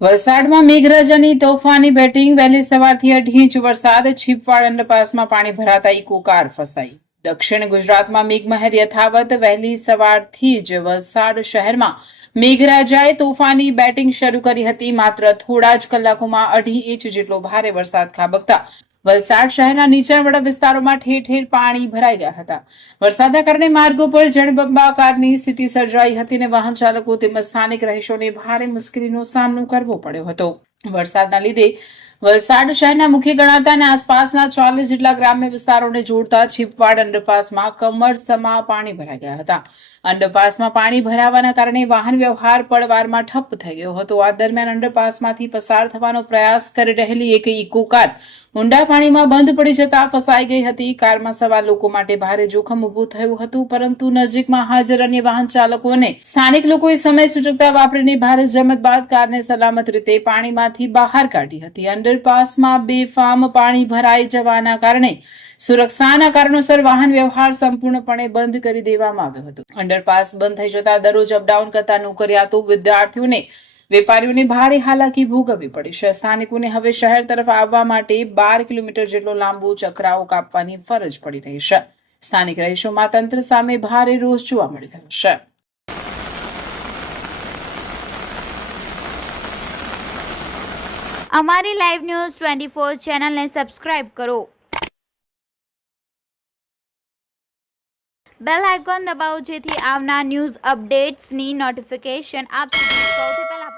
વલસાડમાં મેઘરાજાની તોફાની બેટિંગ વહેલી સવારથી 2.5 ઇંચ વરસાદ છીપવાડ અંડરપાસમાં પાણી ભરાતા ઇકો કાર ફસાઈ દક્ષિણ ગુજરાતમાં મેઘમહેર યથાવત વહેલી સવારથી જ વલસાડ શહેરમાં મેઘરાજાએ તોફાની બેટિંગ શરૂ કરી હતી માત્ર થોડા જ કલાકોમાં 2.5 ઇંચ જેટલો ભારે વરસાદ ખાબકતા વલસાડ શહેરના નીચાણવાળા વિસ્તારોમાં ઠેર ઠેર પાણી ભરાઈ ગયા હતા વરસાદના કારણે માર્ગો પર જળબંબાકારની સ્થિતિ સર્જાઈ હતી અને વાહન ચાલકો તેમજ સ્થાનિક રહીશોને ભારે મુશ્કેલીનો સામનો કરવો પડ્યો હતો વરસાદના લીધે વલસાડ શહેરના મુખ્ય ગણાતા અને આસપાસના 40 જેટલા ગ્રામ્ય વિસ્તારોને જોડતા છીપવાડ અંડરપાસમાં કમરસમા પાણી ભરાઈ ગયા હતા અંડરપાસમાં પાણી ભરાવાના કારણે વાહન વ્યવહાર પળવારમાં ઠપ થઈ ગયો હતો આ દરમિયાન અંડરપાસમાંથી પસાર થવાનો પ્રયાસ કરી રહેલી એક ઇકો કાર ઊંડા પાણીમાં બંધ પડી જતા ફસાઈ ગઈ હતી કારમાં સવાર લોકો માટે ભારે જોખમ ઊભું થયું હતું પરંતુ નજીકમાં હાજર અન્ય વાહન ચાલકોને સ્થાનિક લોકોએ સમય સૂચકતા વાપરીને ભારે જહેમત બાદ કારને સલામત રીતે પાણીમાંથી બહાર કાઢી હતી અંડરપાસમાં બેફામ પાણી ભરાઈ જવાના કારણે સુરક્ષાના કારણોસર વાહન વ્યવહાર સંપૂર્ણપણે બંધ કરી દેવામાં આવ્યો હતો અંડરપાસ બંધ થઈ જતા દરરોજ અપડાઉન કરતા નોકરિયાતો વિદ્યાર્થીઓને વેપારીઓને ભારે હાલાકી ભોગવવી પડી છે સ્થાનિકોને હવે શહેર તરફ આવવા માટે 12 કિલોમીટર જેટલો લાંબો ચક્રાઓ કાપવાની ફરજ પડી રહી છે સ્થાનિક રહીશોમાં તંત્ર સામે ભારે રોષ જોવા મળી રહ્યો છે અમારી લાઈવ ન્યૂઝ 24 ચેનલને સબસ્ક્રાઇબ કરો બેલ આઇકોન દબાવો જેથી આવનાર ન્યૂઝ અપડેટ્સની નોટિફિકેશન આપ સુધી સૌથી પહેલા